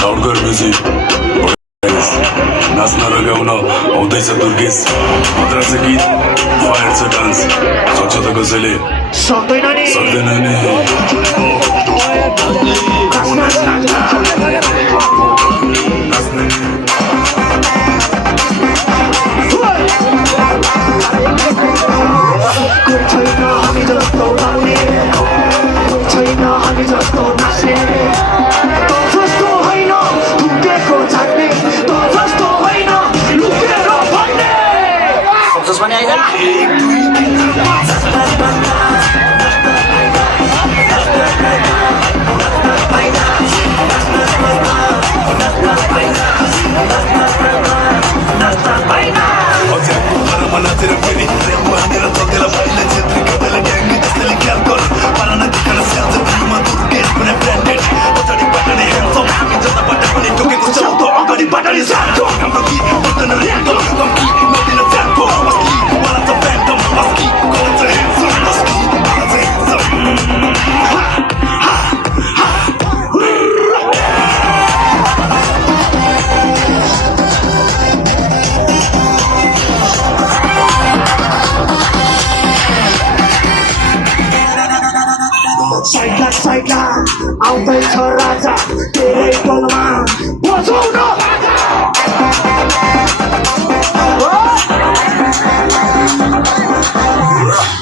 लाउडकर म्युजिक नाच्न र गाउन आउँदैछ दुर्गेश मद्रासे गीत फायर छ डान्स सक्छ त कसैले सक्दैन नि साइडला आउँदैछ राजा तेरै टोलमा बजाउन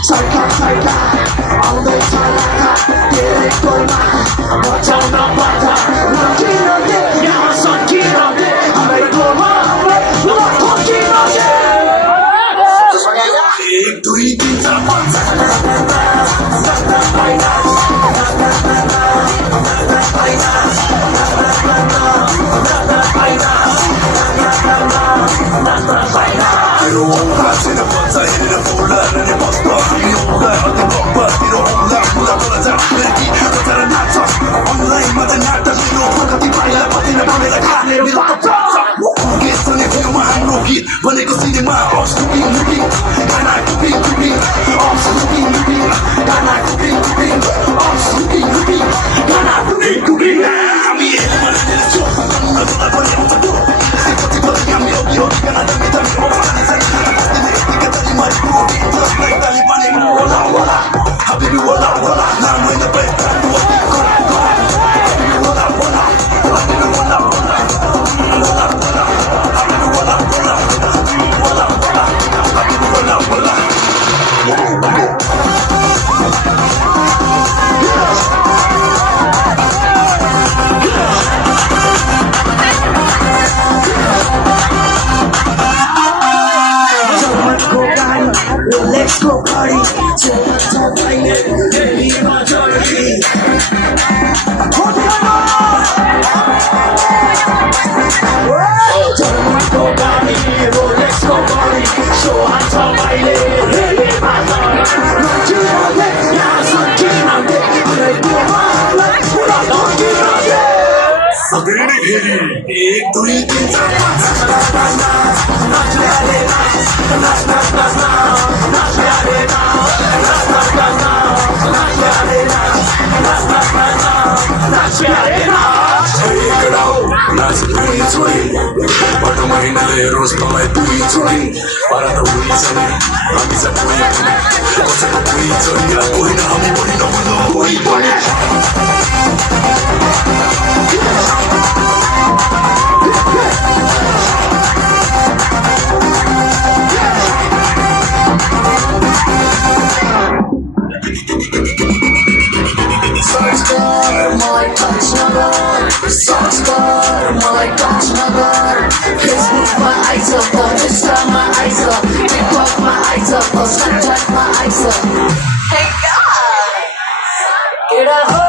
साइडला आउँदैछ राजा तेरै टोलमा बजाउन बाजा नकिन दे यहाँ सकिन दे हाम्रै टोलमा ठोकिन दे 1 2 3 4 5 बनेको सिनेमा गाना Habibi wala wala na mwenda beta Let's go party, be majority. Let's go party, show hands up, baile, be majority. एक दुई तीन चार बाटो महिनाले रोज तँलाई दुई छोडी पारा त उही छ नि हामी छ कोही कसैको कोही छोरी कोही न हामी पनि नबुझ्नु कोही पनि Facebookमा आइज इन्स्टामा आइज टिकटकमा आइज स्न्यापच्याटमा आइज केडा हो